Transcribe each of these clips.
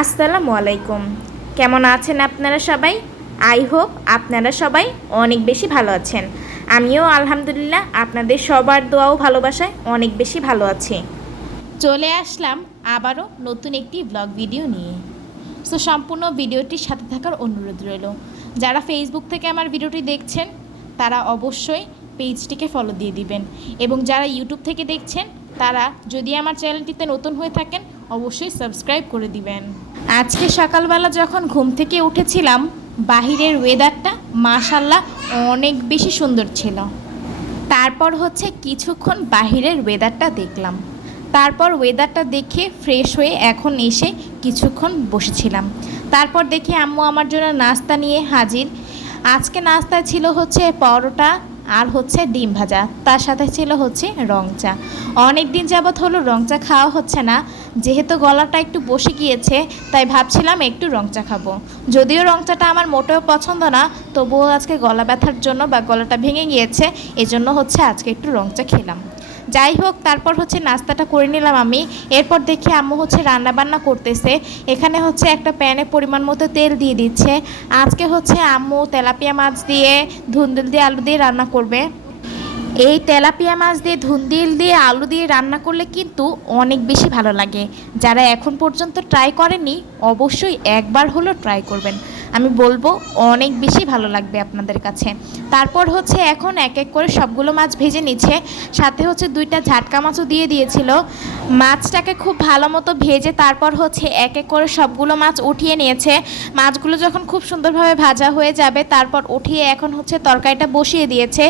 আসসালামু আলাইকুম। কেমন আছেন আপনারা সবাই? আই হোপ আপনারা সবাই অনেক বেশি ভালো আছেন। আমিও আলহামদুলিল্লাহ আপনাদের সবার দোয়া ও ভালোবাসায় অনেক বেশি ভালো আছি। চলে আসলাম আবারও নতুন একটি ব্লগ ভিডিও নিয়ে। সো সম্পূর্ণ ভিডিওটির সাথে থাকার অনুরোধ রইল। যারা ফেসবুক থেকে আমার ভিডিওটি দেখছেন তারা অবশ্যই পেজটিকে ফলো দিয়ে দিবেন, এবং যারা ইউটিউব থেকে দেখছেন তারা যদি আমার চ্যানেলটিতে নতুন হয়ে থাকেন অবশ্যই সাবস্ক্রাইব করে দিবেন। আজকে সকালবেলা যখন ঘুম থেকে উঠেছিলাম, বাহিরের ওয়েদারটা মাশাল্লাহ অনেক বেশি সুন্দর ছিল। তারপর হচ্ছে কিছুক্ষণ বাহিরের ওয়েদারটা দেখলাম, তারপর ওয়েদারটা দেখে ফ্রেশ হয়ে এখন এসে কিছুক্ষণ বসেছিলাম। তারপর দেখি আম্মু আমার জন্য নাস্তা নিয়ে হাজির। আজকে নাস্তায় ছিল হচ্ছে পরোটা আর হচ্ছে ডিম ভাজা, তার সাথে ছিল হচ্ছে রং চা। অনেক দিন যাবৎ হলো রং চা খাওয়া হচ্ছে না, যেহেতু গলাটা একটু বসে গিয়েছে তাই ভাবছিলাম একটু রং চা খাবো। যদিও রং চাটা আমার মোটেও পছন্দ না, তবুও আজকে গলা ব্যথার জন্য বা গলাটা ভেঙে গিয়েছে, এজন্য হচ্ছে আজকে একটু রং চা খেলাম। যাই হোক, তারপর হচ্ছে নাস্তাটা করে নিলাম আমি। এরপর দেখি আম্মু হচ্ছে রান্নাবান্না করতেছে। এখানে হচ্ছে একটা প্যানে পরিমাণ মতো তেল দিয়ে দিচ্ছে। আজকে হচ্ছে আম্মু তেলাপিয়া মাছ দিয়ে ধুন্দুল দিয়ে আলু দিয়ে রান্না করবে। এই তেলাপিয়া মাছ দিয়ে ধুন্দুল দিয়ে আলু দিয়ে রান্না করলে কিন্তু অনেক বেশি ভালো লাগে। যারা এখন পর্যন্ত ট্রাই করেনি অবশ্যই একবার হলো ট্রাই করবেন, আমি বলবো অনেক বেশি ভালো লাগবে আপনাদের কাছে। তারপর হচ্ছে এখন এক এক করে সবগুলো মাছ ভেজে নিচ্ছে, সাথে হচ্ছে দুইটা ঝাটকা মাছও দিয়ে দিয়েছিল। মাছটাকে খুব ভালো মতো ভেজে তারপর হচ্ছে এক এক করে সবগুলো মাছ উঠিয়ে নিয়েছে। মাছগুলো যখন খুব সুন্দরভাবে ভাজা হয়ে যাবে তারপর উঠিয়ে এখন হচ্ছে তরকারিটা বসিয়ে দিয়েছে।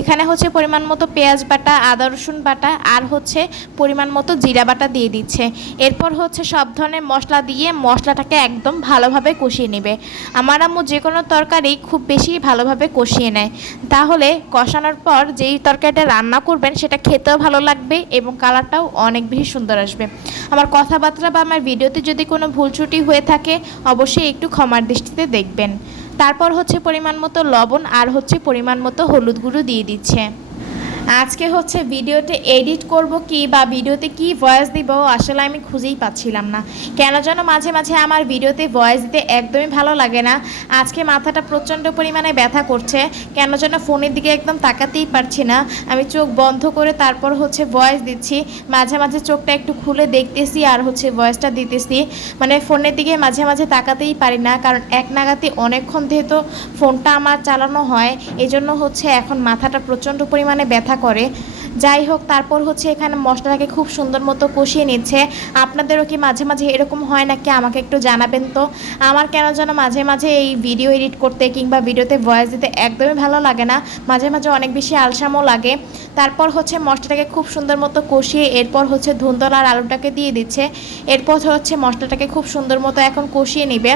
এখানে হচ্ছে পরিমাণ মতো পেঁয়াজ বাটা, আদা রসুন বাটা আর হচ্ছে পরিমাণ মতো জিরা বাটা দিয়ে দিচ্ছে। এরপর হচ্ছে সব ধরনের মশলা দিয়ে মশলাটাকে একদম ভালোভাবে কষিয়ে নেবে। আমার আম্মু যে কোনো তরকারি খুব বেশি ভালোভাবে কষিয়ে নেয়, তাহলে কষানোর পর যেই তরকারিটা রান্না করবেন সেটা খেতেও ভালো লাগবে এবং কালারটাও অনেক বেশি সুন্দর আসবে। আমার কথাবার্তা বা আমার ভিডিওতে যদি কোনো ভুল ত্রুটি হয়ে থাকে অবশ্যই একটু ক্ষমার দৃষ্টিতে দেখবেন। তারপর হচ্ছে পরিমাণ মতো লবণ আর হচ্ছে পরিমাণ মতো হলুদ গুঁড়ো দিয়ে দিচ্ছে। আজকে হচ্ছে ভিডিওতে এডিট করব কি বা ভিডিওতে কি ভয়েস দিব আসলে আমি খুঁজেই পাচ্ছিলাম না। কেন যেন মাঝে মাঝে আমার ভিডিওতে ভয়েস দিতে একদমই ভালো লাগে না। আজকে মাথাটা প্রচণ্ড পরিমাণে ব্যথা করছে, কেন যেন ফোনের দিকে একদম তাকাতেই পারছি না। আমি চোখ বন্ধ করে তারপর হচ্ছে ভয়েস দিচ্ছি, মাঝে মাঝে চোখটা একটু খুলে দেখতেছি আর হচ্ছে ভয়েসটা দিতেছি। মানে ফোনের দিকে মাঝে মাঝে তাকাতেই পারি না, কারণ এক নাগাতে অনেকক্ষণ যেহেতু ফোনটা আমার চালানো হয় এজন্য হচ্ছে এখন মাথাটা প্রচণ্ড পরিমাণে ব্যথা করে। যাই হোক, তারপর হচ্ছে এখানে মশলাটাকে খুব সুন্দর মতো কষিয়ে নিচ্ছে। আপনাদেরও কি মাঝে মাঝে এরকম হয় নাকি আমাকে একটু জানাবেন তো। আমার কেন যেন মাঝে মাঝে এই ভিডিও এডিট করতে কিংবা ভিডিওতে ভয়েস দিতে একদমই ভালো লাগে না, মাঝে মাঝে অনেক বেশি আলসামও লাগে। তারপর হচ্ছে মশলাটাকে খুব সুন্দর মতো কষিয়ে এরপর হচ্ছে ধুন্দল আর আলুটাকে দিয়ে দিচ্ছে। এরপর হচ্ছে মশলাটাকে খুব সুন্দর মতো এখন কষিয়ে নেবে।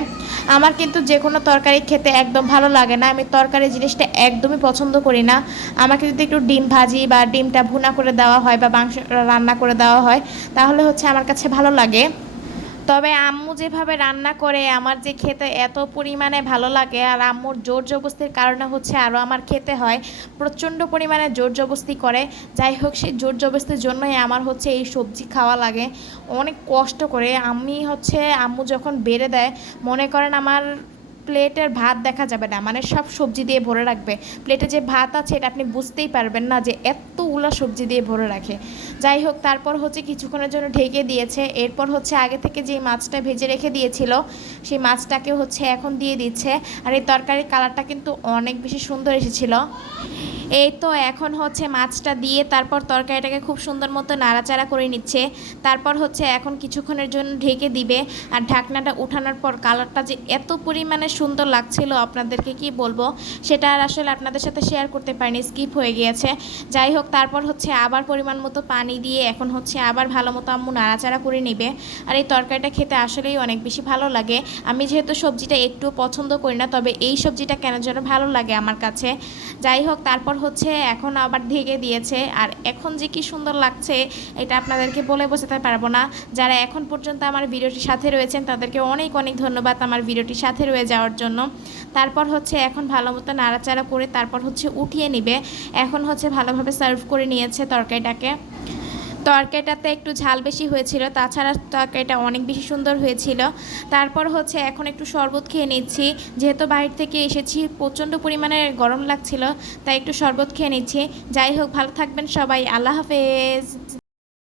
আমার কিন্তু যে কোনো তরকারি খেতে একদম ভালো লাগে না, আমি তরকারি জিনিসটা একদমই পছন্দ করি না। আমাকে যদি একটু ডিম ভাজি বা ডিমটা ভুনা করে দেওয়া হয় বা মাংস রান্না করে দেওয়া হয় তাহলে হচ্ছে আমার কাছে ভালো লাগে। তবে আম্মু যেভাবে রান্না করে আমার যে খেতে এত পরিমাণে ভালো লাগে, আর আম্মুর জোর জবস্তির কারণে হচ্ছে আরও আমার খেতে হয়, প্রচণ্ড পরিমাণে জোর জবস্তি করে। যাই হোক, সেই জোর জবস্তির জন্যই আমার হচ্ছে এই সবজি খাওয়া লাগে অনেক কষ্ট করে। আমি হচ্ছে আম্মু যখন বেড়ে দেয় মনে করেন আমার প্লেটের ভাত দেখা যাবে না, মানে সব সবজি দিয়ে ভরে রাখবে। প্লেটে যে ভাত আছে এটা আপনি বুঝতেই পারবেন না যে এতগুলো সবজি দিয়ে ভরে রাখে। যাই হোক, তারপর হচ্ছে কিছুক্ষণের জন্য ঢেকে দিয়েছে। এরপর হচ্ছে আগে থেকে যে মাছটা ভেজে রেখে দিয়েছিল সেই মাছটাকে হচ্ছে এখন দিয়ে দিচ্ছে। আর এই তরকারির কালারটা কিন্তু অনেক বেশি সুন্দর এসেছিল। এই তো এখন হচ্ছে মাছটা দিয়ে তারপর তরকারিটাকে খুব সুন্দর মতো নাড়াচাড়া করে নিচ্ছে। তারপর হচ্ছে এখন কিছুক্ষণের জন্য ঢেকে দিবে। আর ঢাকনাটা উঠানোর পর কালারটা যে এত পরিমাণে সুন্দর লাগছিল আপনাদেরকে কি বলবো, সেটা আর আসলে আপনাদের সাথে শেয়ার করতে পারিনি, স্কিপ হয়ে গিয়েছে। যাই হোক, তারপর হচ্ছে আবার পরিমাণ মতো পানি দিয়ে এখন হচ্ছে আবার ভালো মতো আম্মু নাড়াচাড়া করে নেবে। আর এই তরকারিটা খেতে আসলেই অনেক বেশি ভালো লাগে। আমি যেহেতু সবজিটা একটু পছন্দ করি না, তবে এই সবজিটা কেন যেন ভালো লাগে আমার কাছে। যাই হোক, তারপর হচ্ছে এখন আবার ঢেকে দিয়েছে। আর এখন যে কি সুন্দর লাগছে এটা আপনাদেরকে বলে বোঝাতে পারবো না। যারা এখন পর্যন্ত আমার ভিডিওটির সাথে রয়েছেন তাদেরকে অনেক অনেক ধন্যবাদ আমার ভিডিওটির সাথে রয়ে যাওয়ার জন্য। তারপর হচ্ছে এখন ভালো মতো নাড়াচাড়া করে তারপর হচ্ছে উঠিয়ে নিবে। এখন হচ্ছে ভালোভাবে সার্ভ করে নিয়েছে তরকারিটাকে। তরকারিটাতে একটু ঝাল বেশি হয়েছিল, তাছাড়া তরকারিটা অনেক বেশি সুন্দর হয়েছিল। তারপর হচ্ছে এখন একটু শরবত খেয়ে নিচ্ছি, যেহেতু বাইরে থেকে এসেছি প্রচণ্ড পরিমাণে গরম লাগছিল, তাই একটু শরবত খেয়ে নিচ্ছি। যাই হোক, ভালো থাকবেন সবাই, আল্লাহ হাফেজ।